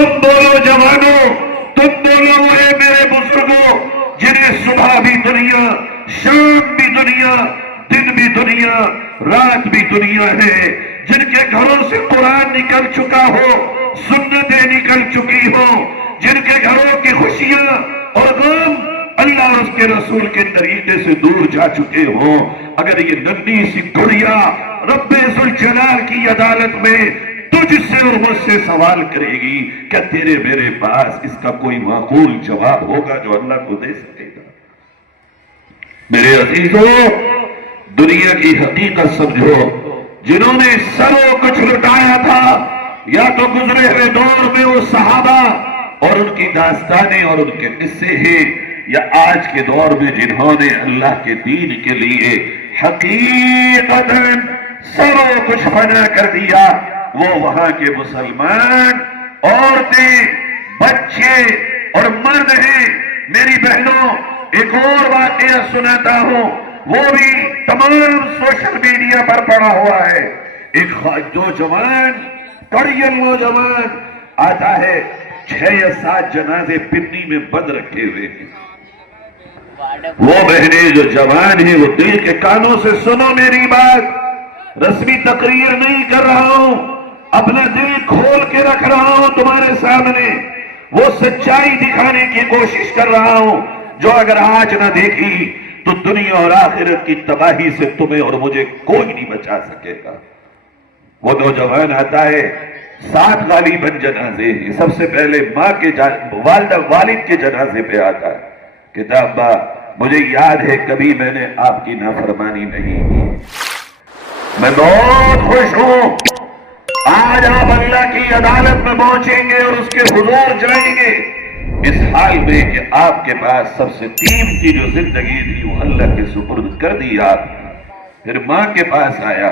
تم بولو جوانوں، تم بولو اے میرے بزرگوں جنہیں صبح بھی دنیا، شام بھی دنیا، دن بھی دنیا، رات بھی دنیا ہے، جن کے گھروں سے قرآن نکل چکا ہو، سنتیں نکل چکی ہو، جن کے گھروں کی خوشیاں اور غم اللہ اور اس کے رسول کے طریقے سے دور جا چکے ہوں، اگر یہ ننھی سی گڑیا رب ذوالجلال کی عدالت میں تجھ سے اور مجھ سے سوال کرے گی، کیا تیرے میرے پاس اس کا کوئی معقول جواب ہوگا جو اللہ کو دے سکے گا؟ میرے عزیزوں، دنیا کی حقیقت سمجھو، جنہوں نے سر و کچھ لٹایا تھا، یا تو گزرے ہوئے دور میں وہ صحابہ اور ان کی داستانیں اور ان کے قصے ہیں، یا آج کے دور میں جنہوں نے اللہ کے دین کے لیے حقیقتاً سر و کچھ فنا کر دیا، وہ وہاں کے مسلمان عورتیں، بچے اور مرد ہیں۔ میری بہنوں، ایک اور واقعہ سناتا ہوں، وہ بھی تمام سوشل میڈیا پر پڑا ہوا ہے۔ ایک نوجوان، کڑیل نوجوان آتا ہے، 6 یا 7 جنازے پنی میں بند رکھے ہوئے ہیں۔ وہ بہنیں جو جوان ہیں، وہ دل کے کانوں سے سنو میری بات، رسمی تقریر نہیں کر رہا ہوں، اپنا دل کھول کے رکھ رہا ہوں تمہارے سامنے، وہ سچائی دکھانے کی کوشش کر رہا ہوں جو اگر آج نہ دیکھی تو دنیا اور آخرت کی تباہی سے تمہیں اور مجھے کوئی نہیں بچا سکے گا۔ وہ نوجوان آتا ہے، 7 غالباً جنازے ہیں، سب سے پہلے ماں کے والد کے جنازے پہ آتا ہے، کہتا ابا مجھے یاد ہے کبھی میں نے آپ کی نافرمانی نہیں کی، میں بہت خوش ہوں آج آپ اللہ کی عدالت میں پہنچیں گے اور اس کے حضور جائیں گے، اس حال میں کہ آپ کے پاس سب سے قیمتی جو زندگی تھی وہ اللہ کے سپرد کر دی آپ۔ پھر ماں کے پاس آیا،